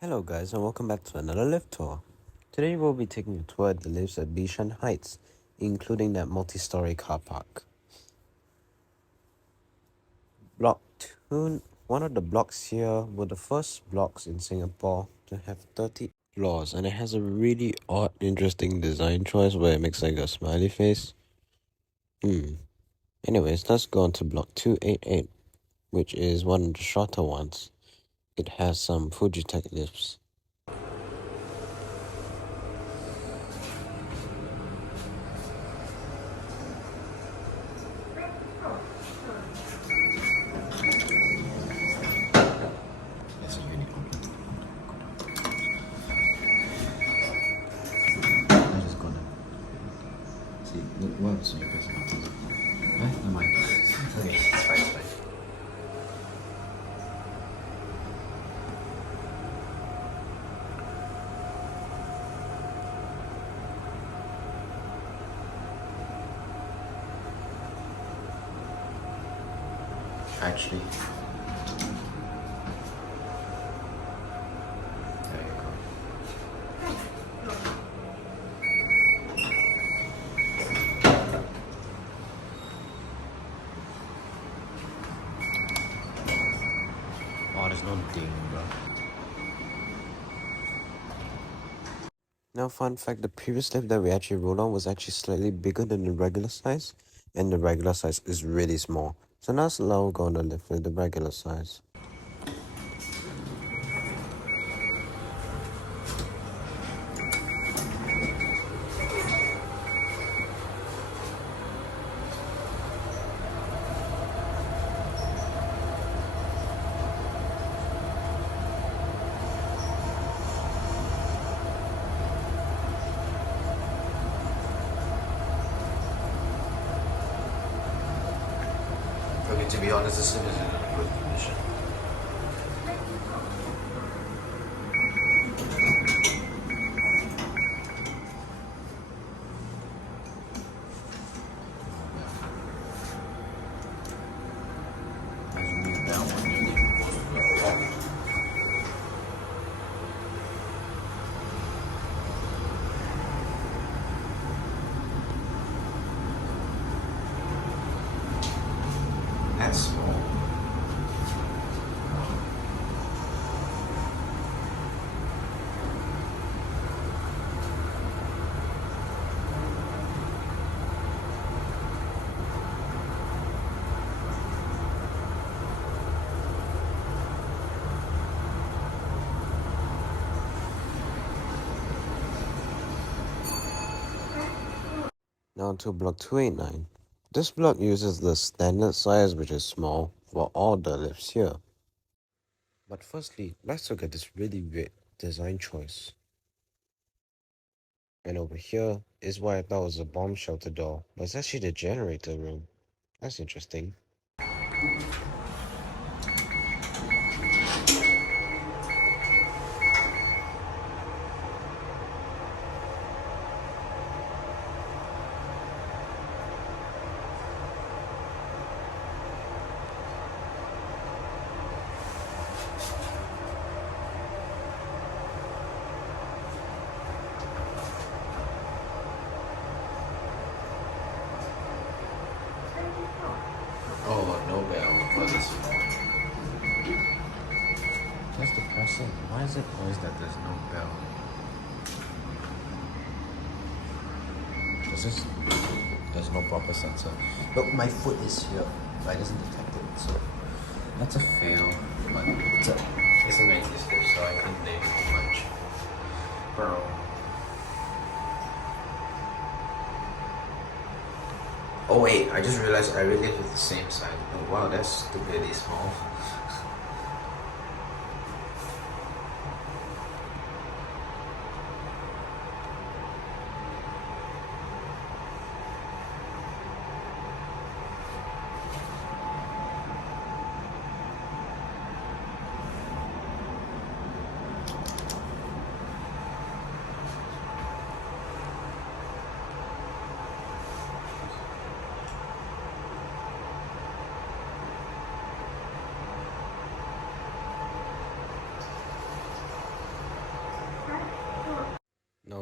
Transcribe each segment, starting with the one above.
Hello guys and welcome back to another lift tour. Today we'll be taking a tour at the lifts at Bishan Heights, including that multi-story car park. Block 2, one of the blocks here were the first blocks in Singapore to have 30 floors, and it has a really odd, interesting design choice where it makes like a smiley face. Anyways, let's go on to block 288, which is one of the shorter ones. It has some Fujitec lifts. Actually, there you go. Oh, there's no ding, bro. Now, fun fact, the previous lift that we actually rode on was actually slightly bigger than the regular size, and the regular size is really small. So now we're going to lift with the regular size. Okay, to be honest, this lift is in a good condition. That's small. Now to block 289. This block uses the standard size, which is small, for all the lifts here. But firstly, let's look at this really weird design choice. And over here is what I thought was a bomb shelter door, but it's actually the generator room. That's interesting. Oh, no bell for this one. That's depressing. Why is it always that there's no bell? There's no proper sensor. Look, my foot is here, but it doesn't detect it, so that's a fail. But it's a 90 step, so I can't blame too much. Bro. Oh wait, I just realized I really live the same side. Oh wow, that's stupidly small.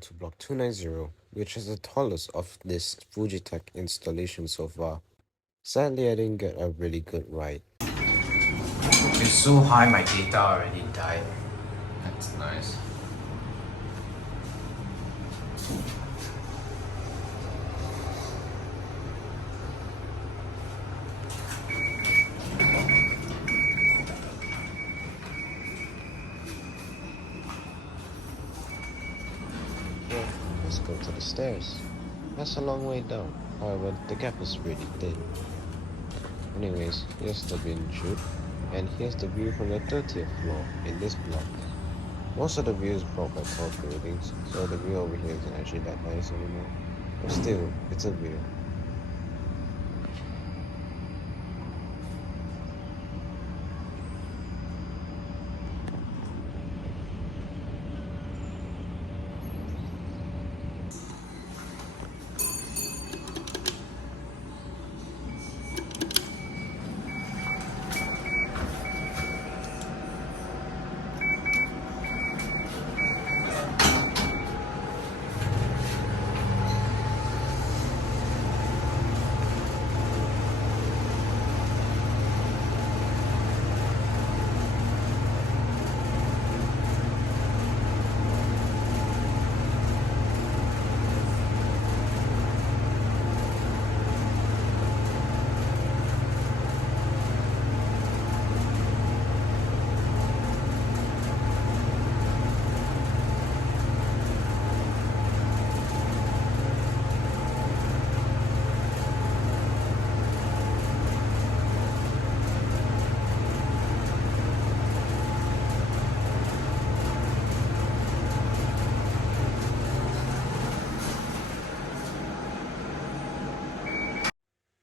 on to block 290, which is the tallest of this Fujitec installation so far. Sadly, I didn't get a really good ride. It's so high my data already died. That's nice. Well, let's go to the stairs. That's a long way down. However, the gap is really thin. Anyways, here's the bin chute, and here's the view from the 30th floor in this block. Most of the view is blocked by tall buildings, so the view over here isn't actually that nice anymore. But still, it's a view.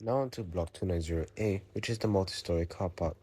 Now on to block 290A, which is the multi-story car park.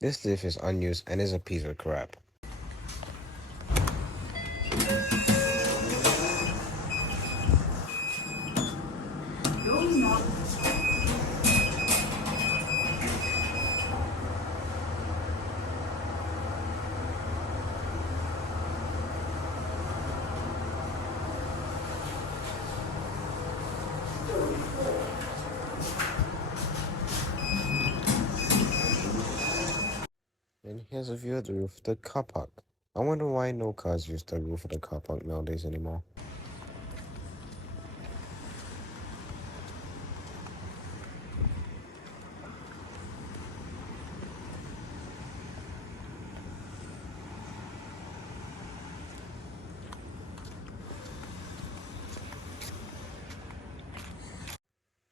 This lift is unused and is a piece of crap. And here's a view of the roof of the car park. I wonder why no cars use the roof of the car park nowadays anymore.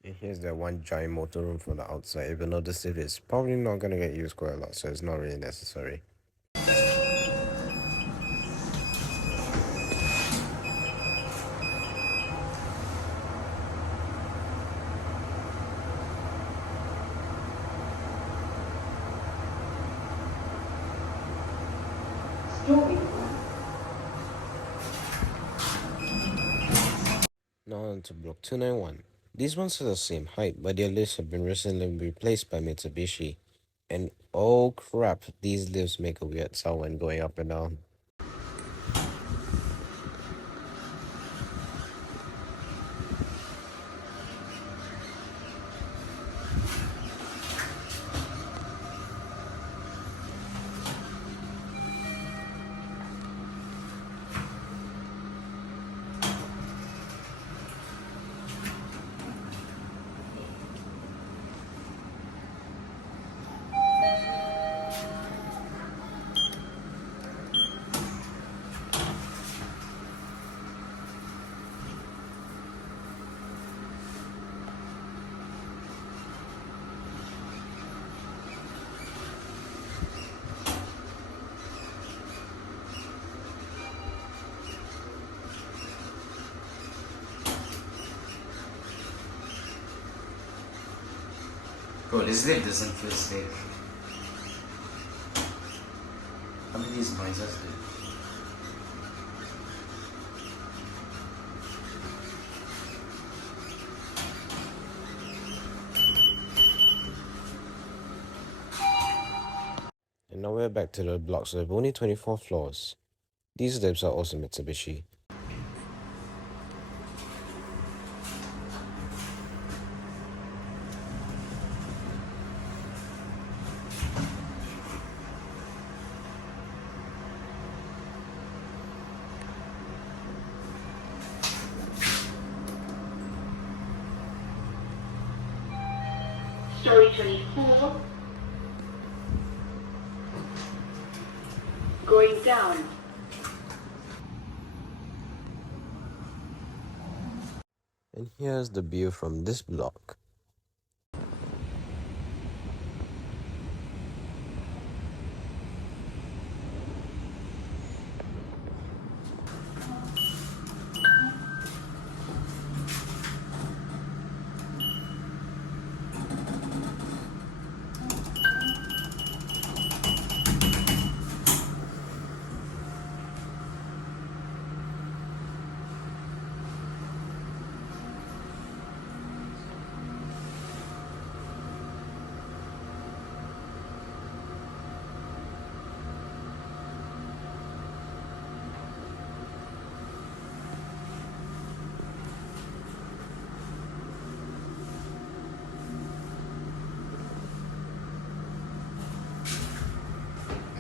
And here's that one giant motor room from the outside, even though this lift is probably not gonna get used quite a lot, so it's not really necessary. Now on to block 291. These ones are the same height, but their lifts have been recently replaced by Mitsubishi. And oh crap, these lifts make a weird sound when going up and down. Bro, this lift doesn't feel safe. How many these noises, dude? And now we're back to the blocks with only 24 floors. These lifts are also Mitsubishi. Story 24. Going down. And here's the view from this block.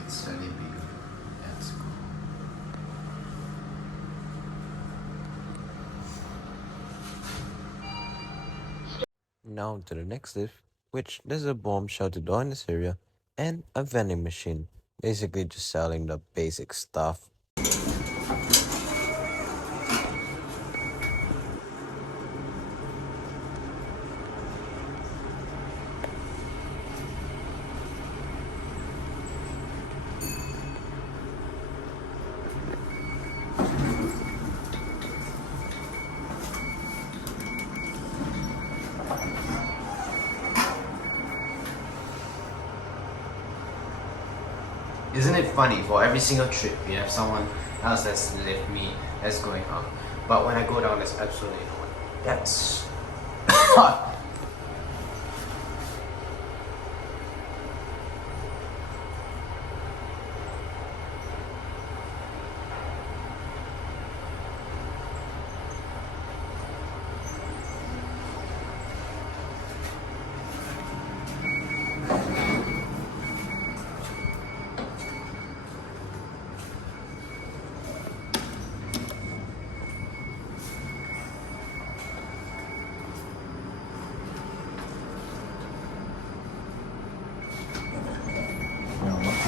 It's really beautiful. That's cool. Now to the next lift, which there's a bomb shelter door in this area and a vending machine, basically just selling the basic stuff. Isn't it funny, for every single trip we have someone else that's lift me that's going up, but when I go down there's absolutely no one. That's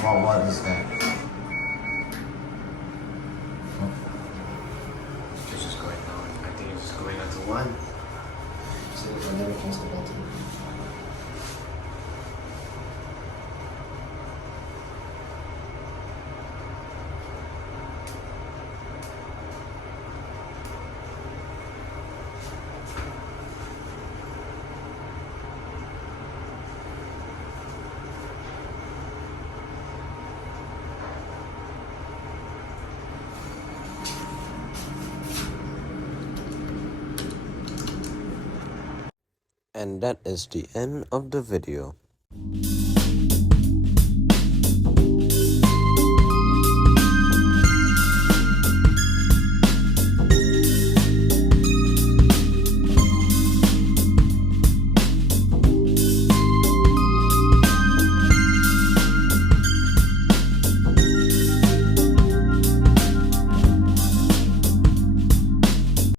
what is that? It's just going down. I think it's just going onto one. So I never press the button. And that is the end of the video.